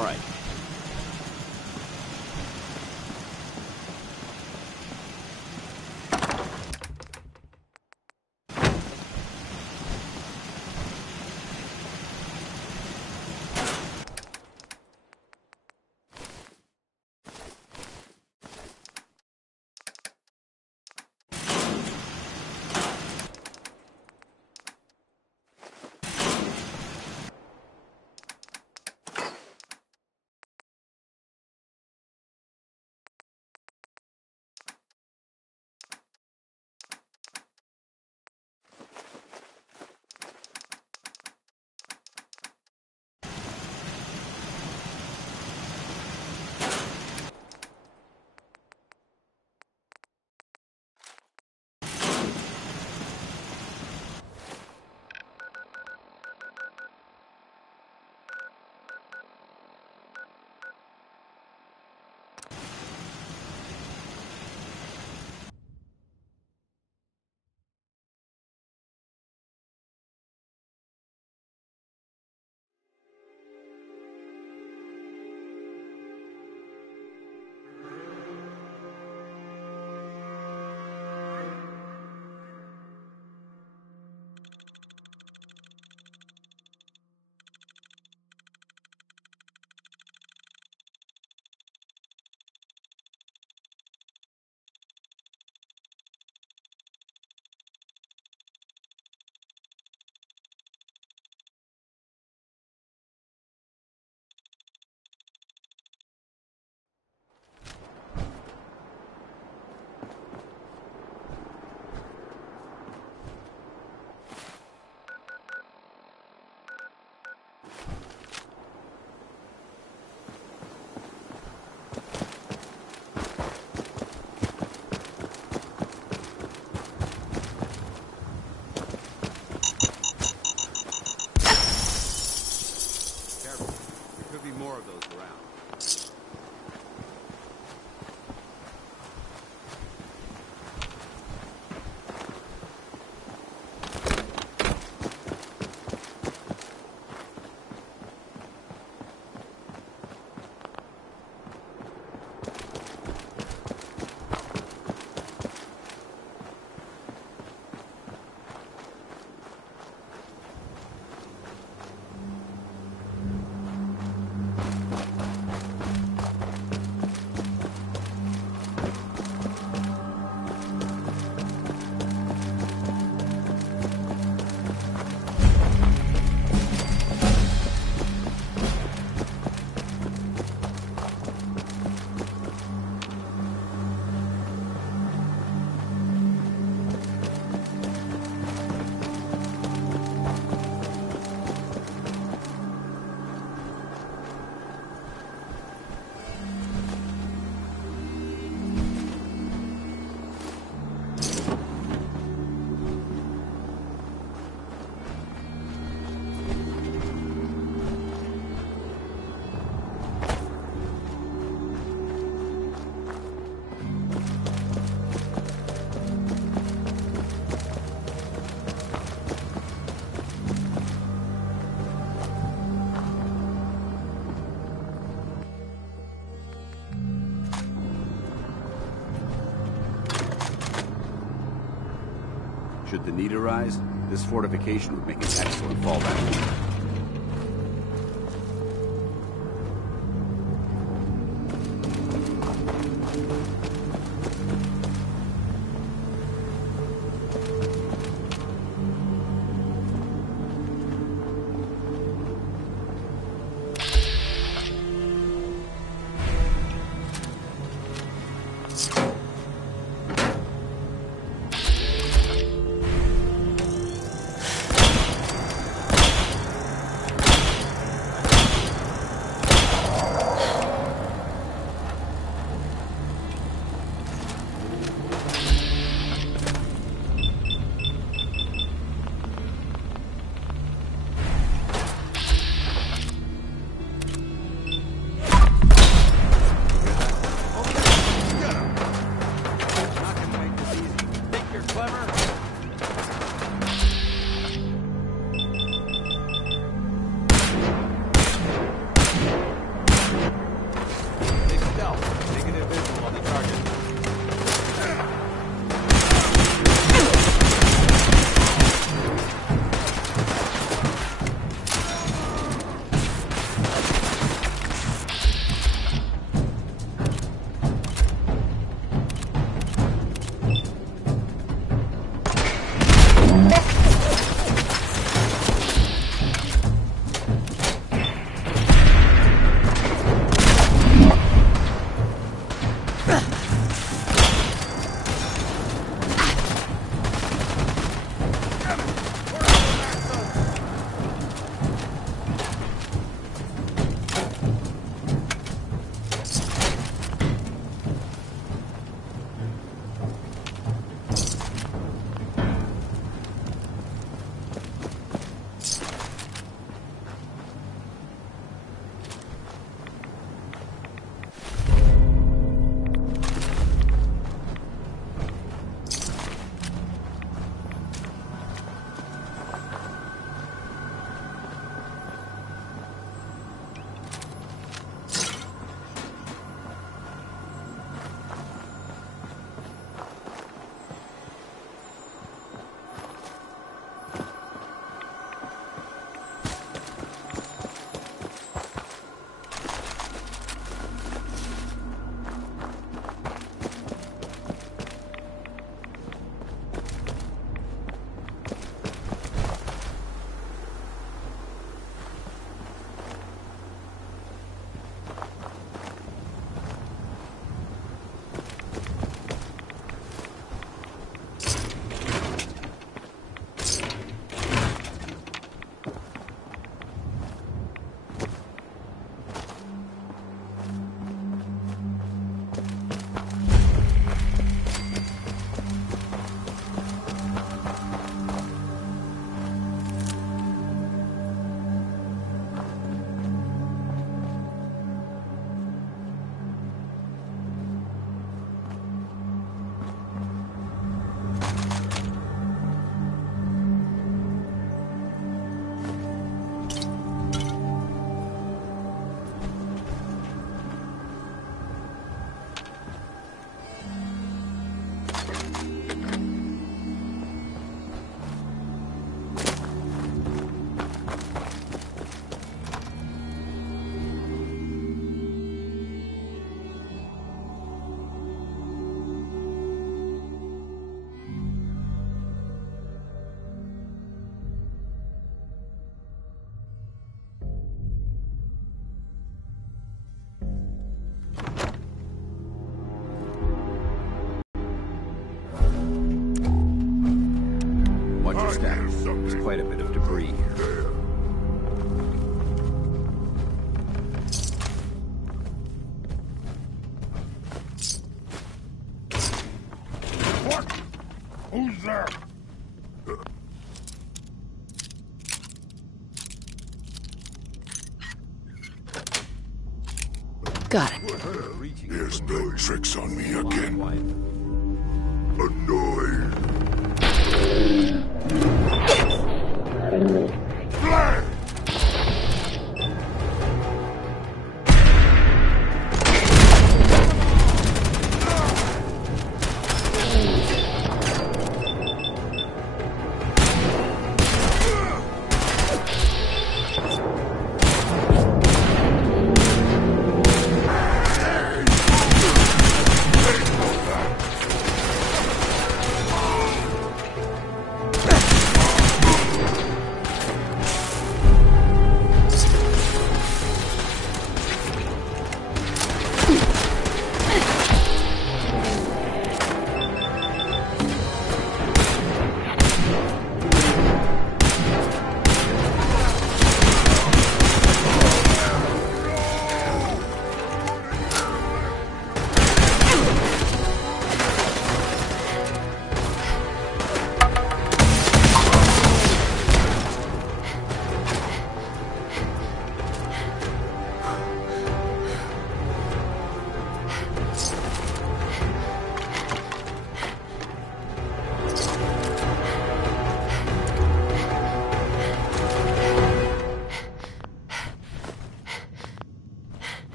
All right. Should the need arise, this fortification would make an excellent fallback point. that. There's quite a bit of debris here. What? Who's there? Got it. There's no tricks on me again. Annoyed. Fly!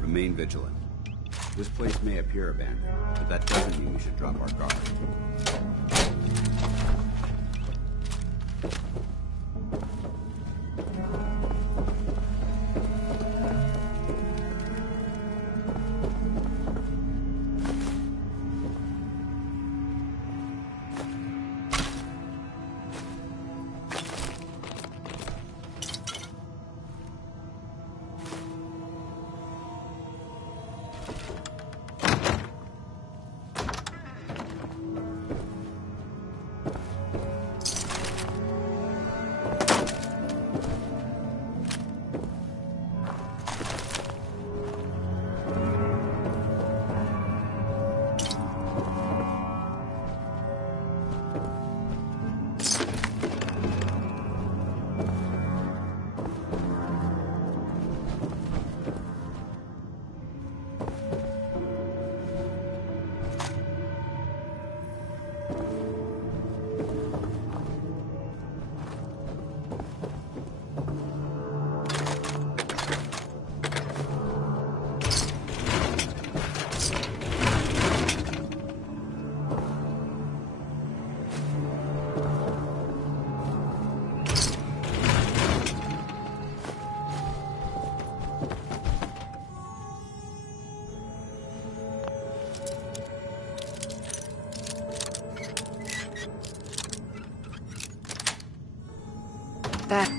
Remain vigilant. This place may appear abandoned, but that doesn't mean we should drop our guard. That...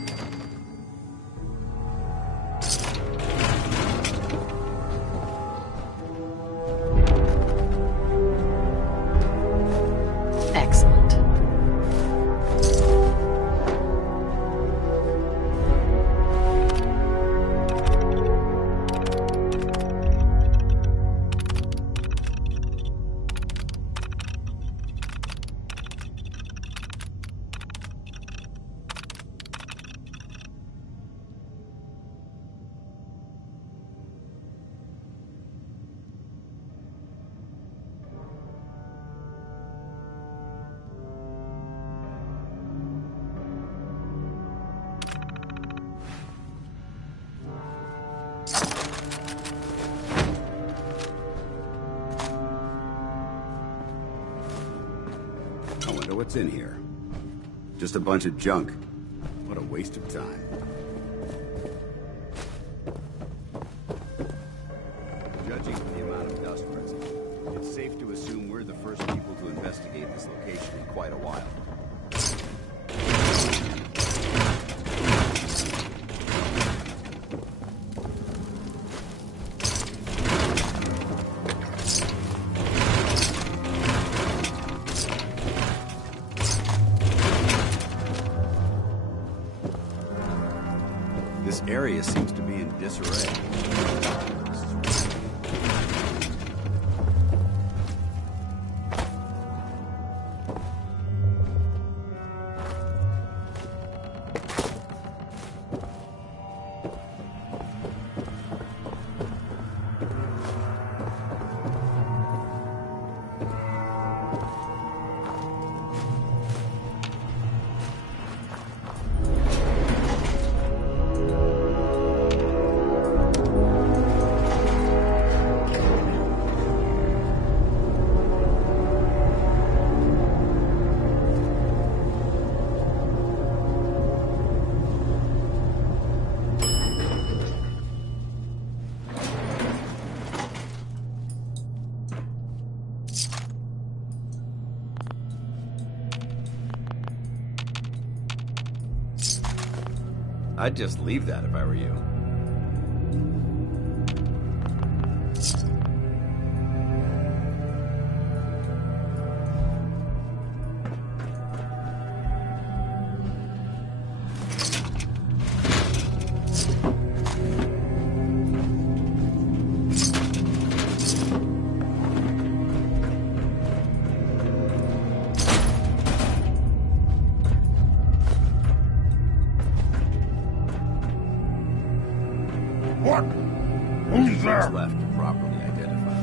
Excellent. I wonder what's in here. Just a bunch of junk. What a waste of time. Judging from the amount of dust present, it's safe to assume we're the first people to investigate this location in quite a while. This area seems to be in disarray. I'd just leave that if I were you. What? Who's there? What's left to properly identify.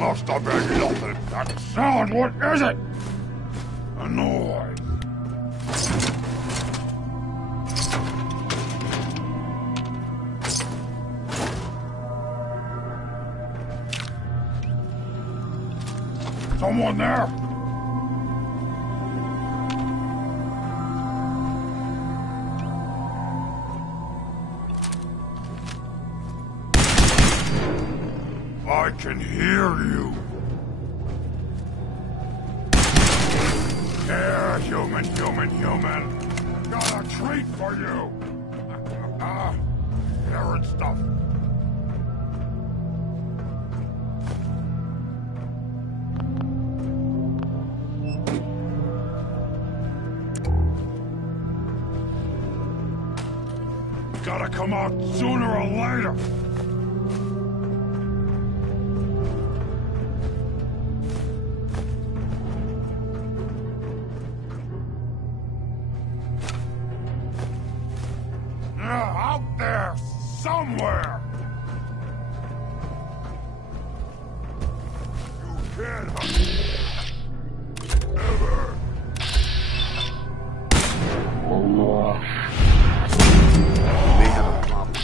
Must have been nothing. That sound, what is it? A noise. Someone there? I can hear you. Here, human. Got a treat for you. Carrot stuff. Gotta come out sooner or later. Out there, somewhere! You can't hunt me. Ever. We may have a problem.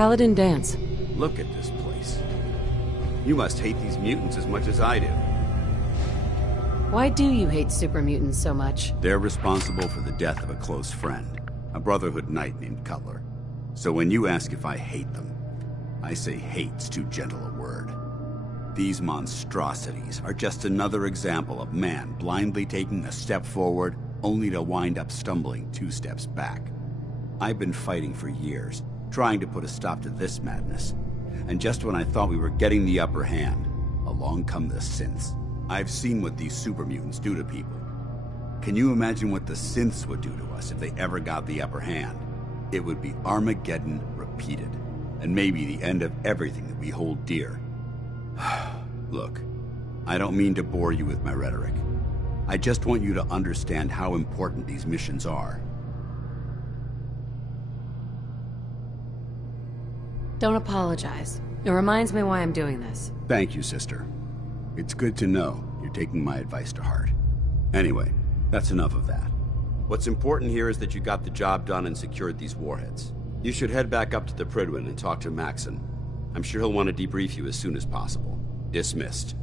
Paladin Dance. Look at this place. You must hate these mutants as much as I do. Why do you hate super mutants so much? They're responsible for the death of a close friend, a Brotherhood knight named Cutler. So when you ask if I hate them, I say hate's too gentle a word. These monstrosities are just another example of man blindly taking a step forward, only to wind up stumbling 2 steps back. I've been fighting for years, trying to put a stop to this madness. And just when I thought we were getting the upper hand, along come the synths. I've seen what these super mutants do to people. Can you imagine what the synths would do to us if they ever got the upper hand? It would be Armageddon repeated, and maybe the end of everything that we hold dear. Look, I don't mean to bore you with my rhetoric. I just want you to understand how important these missions are. Don't apologize. It reminds me why I'm doing this. Thank you, sister. It's good to know you're taking my advice to heart. Anyway, that's enough of that. What's important here is that you got the job done and secured these warheads. You should head back up to the Prydwen and talk to Maxon. I'm sure he'll want to debrief you as soon as possible. Dismissed.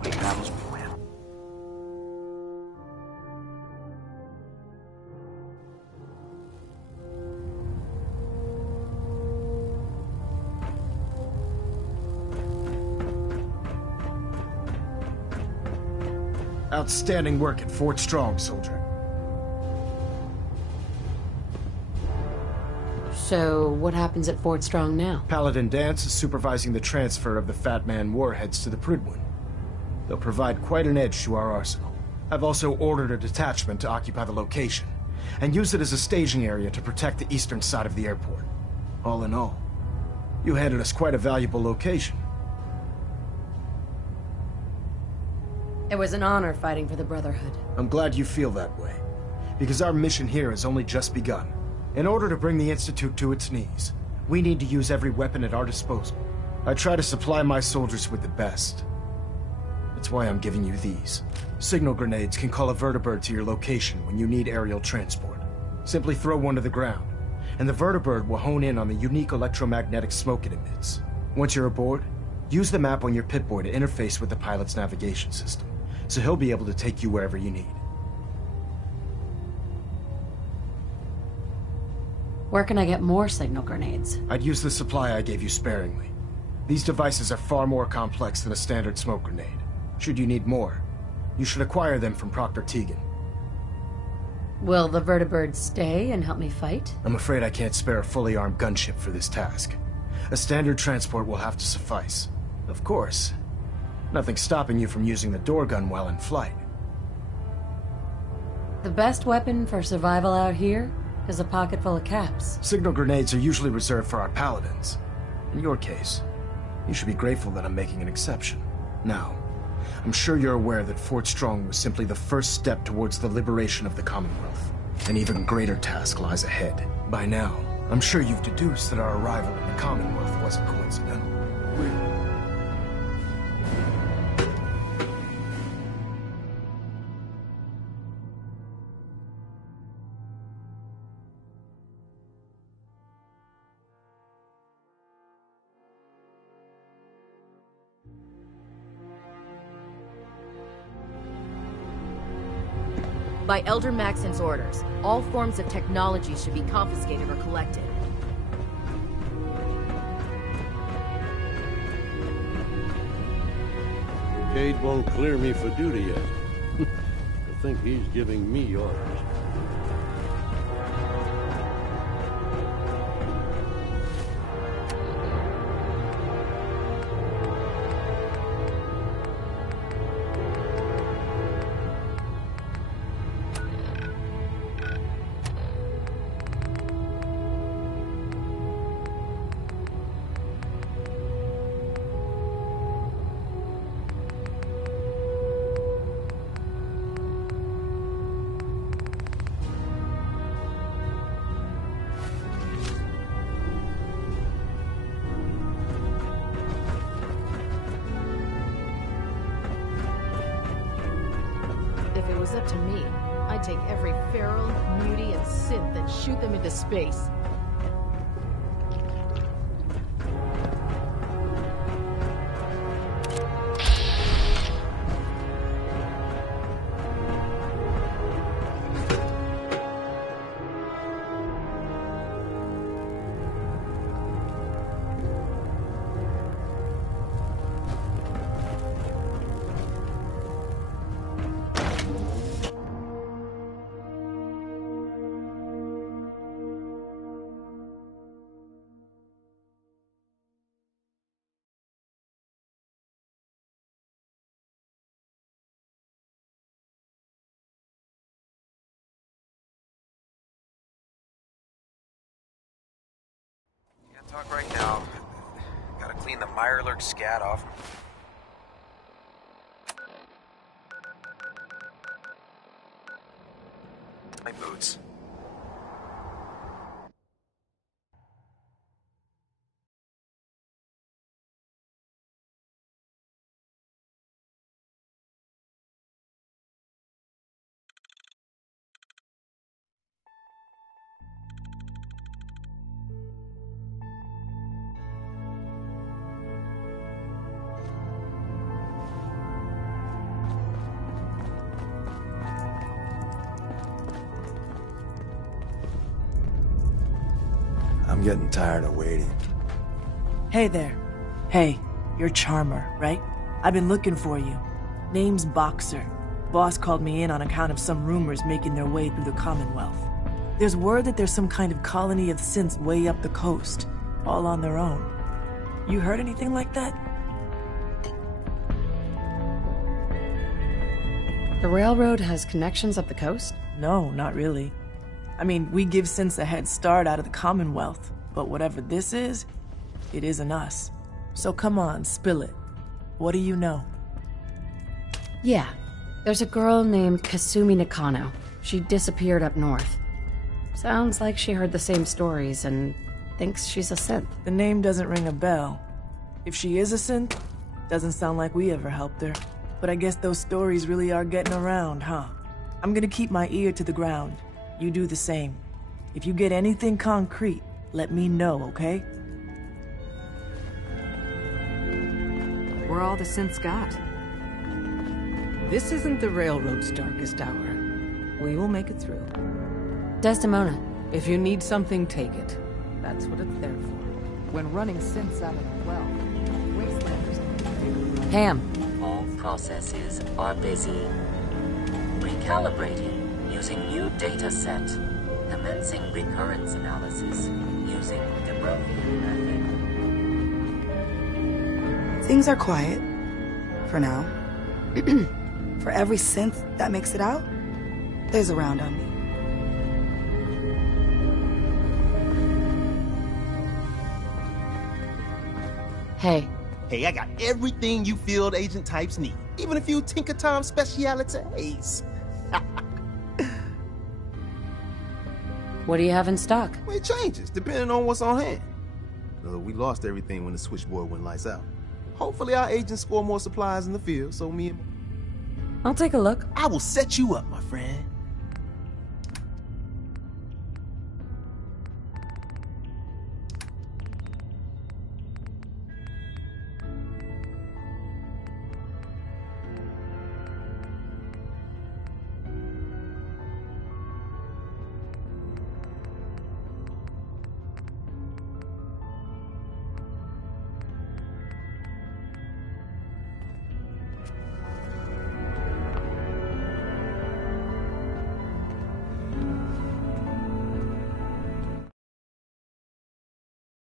probably travels plan. Outstanding work at Fort Strong, soldier. So, what happens at Fort Strong now? Paladin Dance is supervising the transfer of the Fat Man warheads to the Prydwen. They'll provide quite an edge to our arsenal. I've also ordered a detachment to occupy the location, and use it as a staging area to protect the eastern side of the airport. All in all, you handed us quite a valuable location. It was an honor fighting for the Brotherhood. I'm glad you feel that way, because our mission here has only just begun. In order to bring the Institute to its knees, we need to use every weapon at our disposal. I try to supply my soldiers with the best. That's why I'm giving you these. Signal grenades can call a vertibird to your location when you need aerial transport. Simply throw one to the ground, and the vertibird will hone in on the unique electromagnetic smoke it emits. Once you're aboard, use the map on your Pip-Boy to interface with the pilot's navigation system, so he'll be able to take you wherever you need. Where can I get more signal grenades? I'd use the supply I gave you sparingly. These devices are far more complex than a standard smoke grenade. Should you need more, you should acquire them from Proctor Tegan. Will the vertibird stay and help me fight? I'm afraid I can't spare a fully armed gunship for this task. A standard transport will have to suffice. Of course, nothing's stopping you from using the door gun while in flight. The best weapon for survival out here is a pocket full of caps. Signal grenades are usually reserved for our paladins. In your case, you should be grateful that I'm making an exception. Now, I'm sure you're aware that Fort Strong was simply the first step towards the liberation of the Commonwealth. An even greater task lies ahead. By now, I'm sure you've deduced that our arrival in the Commonwealth wasn't coincidental. By Elder Maxon's orders, all forms of technology should be confiscated or collected. Cade won't clear me for duty yet. I think he's giving me orders. If it was up to me, I'd take every feral, mutie, and synth and shoot them into space. Talk right now. Gotta clean the Mirelurk scat off. My boots. I'm getting tired of waiting. Hey there. Hey, you're Charmer, right? I've been looking for you. Name's Boxer. Boss called me in on account of some rumors making their way through the Commonwealth. There's word that there's some kind of colony of synths way up the coast, all on their own. You heard anything like that? The railroad has connections up the coast? No, not really. I mean, we give synths a head start out of the Commonwealth, but whatever this is, it isn't us. So come on, spill it. What do you know? Yeah. There's a girl named Kasumi Nakano. She disappeared up north. Sounds like she heard the same stories and thinks she's a synth. The name doesn't ring a bell. If she is a synth, doesn't sound like we ever helped her. But I guess those stories really are getting around, huh? I'm gonna keep my ear to the ground. You do the same. If you get anything concrete, let me know, okay? We're all the synths got. This isn't the railroad's darkest hour. We will make it through. Desdemona. If you need something, take it. That's what it's there for. When running synths out of the well, wastelanders... Pam. All processes are busy. Recalibrating using new data set. Commencing recurrence analysis using the Brovian method. Things are quiet. For now. For every synth that makes it out, there's a round on me. Hey. Hey, I got everything you field agent types need. Even a few Tinker Tom specialities. What do you have in stock? Well, it changes, depending on what's on hand. We lost everything when the switchboard went lights out. Hopefully our agents score more supplies in the field, so me and... I'll take a look. I will set you up, my friend.